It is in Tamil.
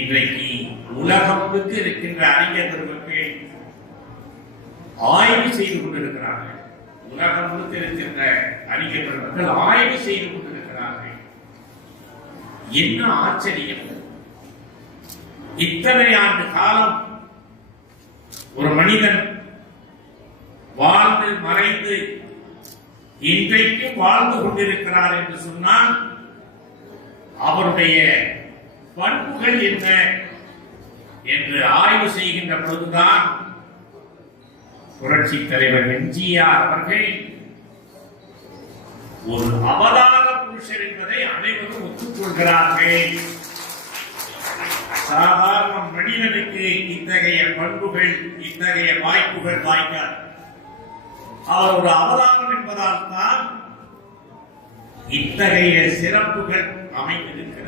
இன்றைக்கு உலகம் முழுக்க இருக்கின்ற அறிஞர் பெருமக்கள் ஆய்வு செய்து கொண்டிருக்கிறார்கள். உலகம் முழுக்க இருக்கின்ற அறிஞர் பெருமக்கள் ஆய்வு செய்து கொண்டிருக்கிறார்கள். என்ன ஆச்சரியம்! இத்தனை ஆண்டு காலம் ஒரு மனிதன் வாழ்ந்து மறைந்து இன்றைக்கும் வாழ்ந்து கொண்டிருக்கிறார் என்று சொன்னால் அவருடைய பண்புகள் என்ன என்று ஆய்வு செய்கின்ற பொழுதுதான் புரட்சி தலைவர் எம்ஜிஆர் அவர்கள் ஒரு அவதார புருஷர் என்பதை அனைவரும் ஒத்துக்கொள்கிறார்கள். சாதாரண மனிதனுக்கு இத்தகைய பண்புகள், இத்தகைய வாய்ப்புகள் வாய்க்காது. அவர் ஒரு அவதாரம் என்பதால் தான் இத்தகைய சிறப்புகள் அமைந்திருக்கிறது.